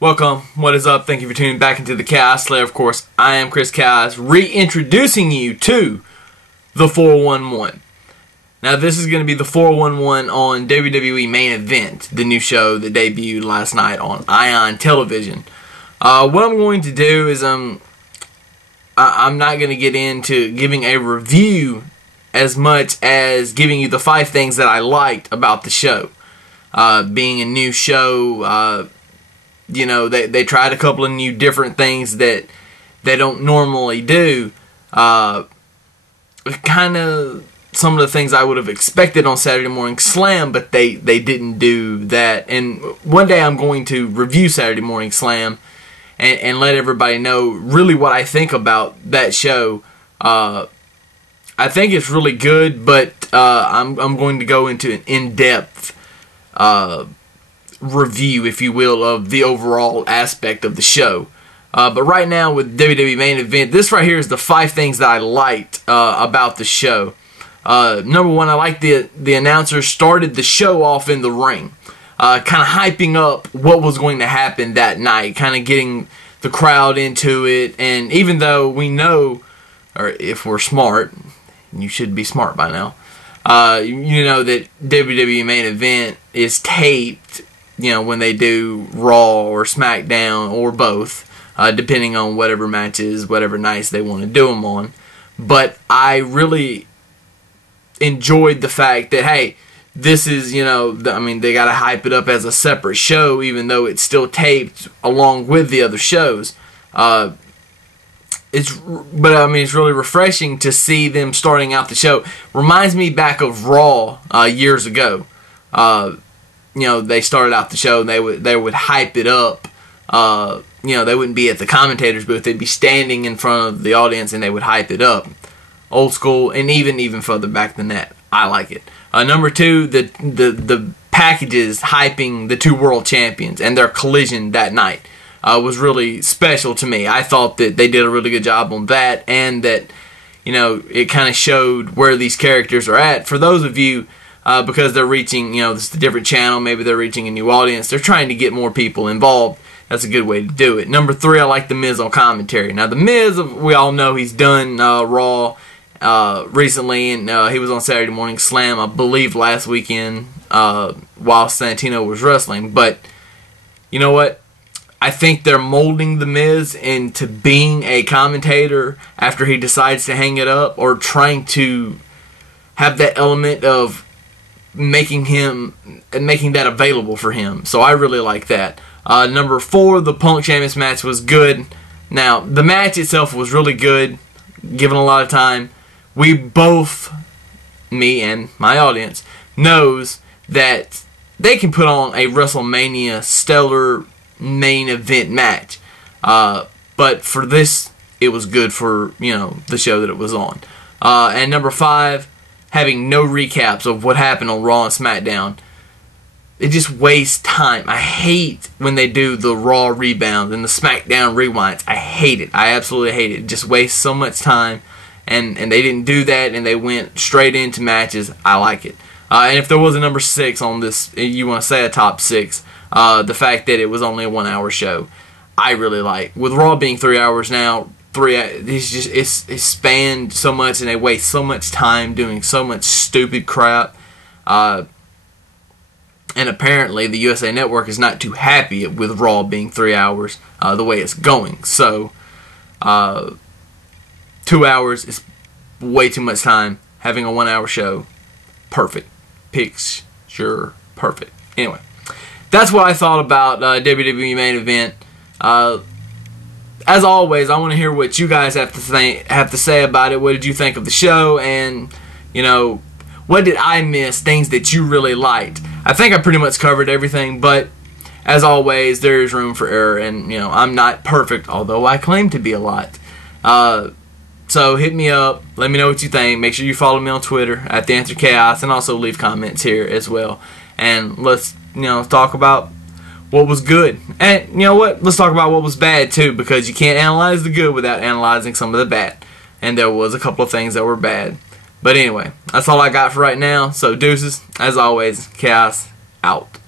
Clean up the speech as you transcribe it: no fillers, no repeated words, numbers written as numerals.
Welcome, what is up? Thank you for tuning back into the Chaos Slayer. Of course, I am Chris Chaos, reintroducing you to the 411. Now, this is going to be the 411 on WWE Main Event, the new show that debuted last night on Ion Television. What I'm going to do is I'm not going to get into giving a review as much as giving you the 5 things that I liked about the show. Being a new show, you know, they tried a couple of new different things that they don't normally do. Kind of some of the things I would have expected on Saturday Morning Slam, but they didn't do that. And one day I'm going to review Saturday Morning Slam and let everybody know really what I think about that show. I think it's really good, but I'm going to go into an in-depth review, if you will, of the overall aspect of the show. But right now with WWE Main Event, this right here is the 5 things that I liked about the show. Number 1, I like the announcer started the show off in the ring, kind of hyping up what was going to happen that night, kind of getting the crowd into it. And even though we know, or if we're smart, you should be smart by now, you know that WWE Main Event is taped, you know, when they do Raw or SmackDown or both, depending on whatever matches, whatever nights they want to do them on. But I really enjoyed the fact that, hey, this is, you know, I mean, they got to hype it up as a separate show, even though it's still taped along with the other shows. But I mean, it's really refreshing to see them starting out the show. Reminds me back of Raw years ago. You know, they started out the show and they would hype it up. You know, they wouldn't be at the commentator's booth. They'd be standing in front of the audience and they would hype it up. Old school, and even further back than that. I like it. Number 2, the packages hyping the 2 world champions and their collision that night was really special to me. I thought that they did a really good job on that, and that, you know, it kind of showed where these characters are at. For those of you, because they're reaching, you know, this is a different channel, maybe they're reaching a new audience, they're trying to get more people involved. That's a good way to do it. Number 3, I like The Miz on commentary. Now, The Miz, we all know he's done Raw recently, and he was on Saturday Morning Slam, I believe, last weekend while Santino was wrestling. But you know what? I think they're molding The Miz into being a commentator after he decides to hang it up, or trying to have that element of making that available for him. So I really like that. Number 4, the Punk Sheamus match was good. Now, the match itself was really good, given a lot of time. We both, me and my audience, knows that they can put on a WrestleMania stellar main event match. But for this, it was good for, you know, the show that it was on. And number 5, having no recaps of what happened on Raw and SmackDown. It just wastes time. I hate when they do the Raw rebounds and the SmackDown rewinds. I hate it. I absolutely hate it. It just wastes so much time. And they didn't do that, and they went straight into matches. I like it. And if there was a number 6 on this, you want to say a top 6, the fact that it was only a 1-hour show, I really like. With Raw being 3 hours now, it's spanned so much, and they waste so much time doing so much stupid crap. And apparently the USA Network is not too happy with Raw being 3 hours the way it's going. So 2 hours is way too much time. Having a 1-hour show, perfect. Picture perfect. Anyway, that's what I thought about WWE Main Event. As always, I want to hear what you guys have to say about it. What did you think of the show? And, you know, what did I miss? Things that you really liked. I think I pretty much covered everything, but as always, there is room for error, and, you know, I'm not perfect, although I claim to be a lot. So hit me up, let me know what you think. Make sure you follow me on Twitter at @TheAnswerChaos, and also leave comments here as well. And let's, you know, talk about what was good. And you know what? Let's talk about what was bad too, because you can't analyze the good without analyzing some of the bad. And there was a couple of things that were bad. But anyway, that's all I got for right now. So deuces, as always, Chaos out.